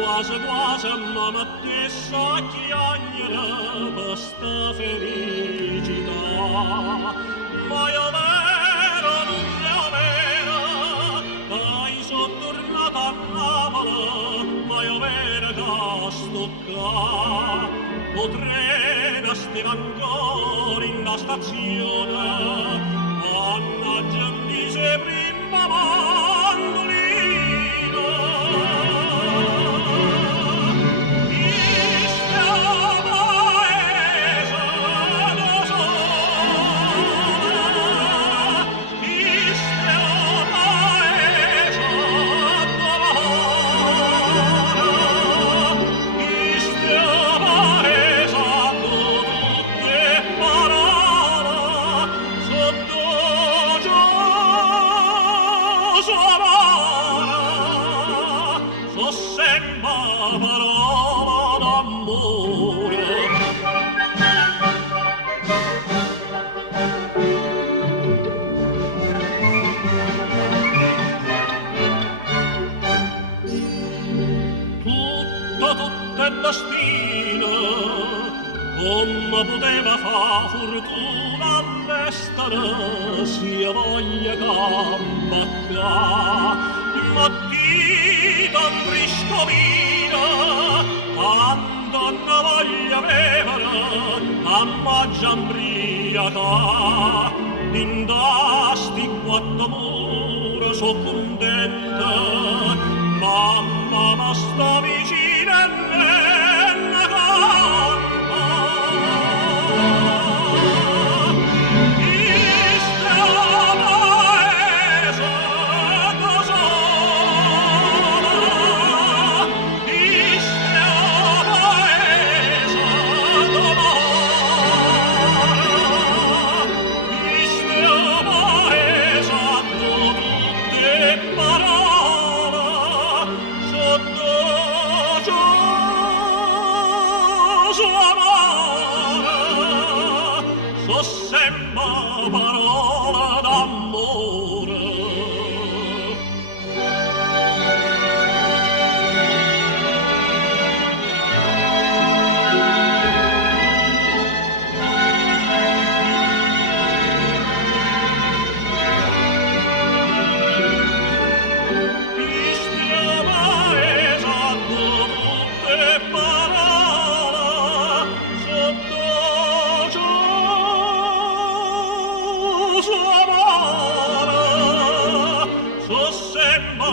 quasi quasi mamma stessa chiagnerà questa felicità. Ma io vero, non io vera, dai sono tornata a Napoli, ma io vera che sto qua. O treno stava ancora in la stazione, mannaggia mi se prima mandolina. Come poteva fa fortuna all'estero sia voglia cambaccà, ma Tito Briscovina tanto ne voglia avevano a Maggiambriaca. In dasti quattro mura so contenta, mamma ma sta vicina a me. Parola d'amore. Amara, so sembra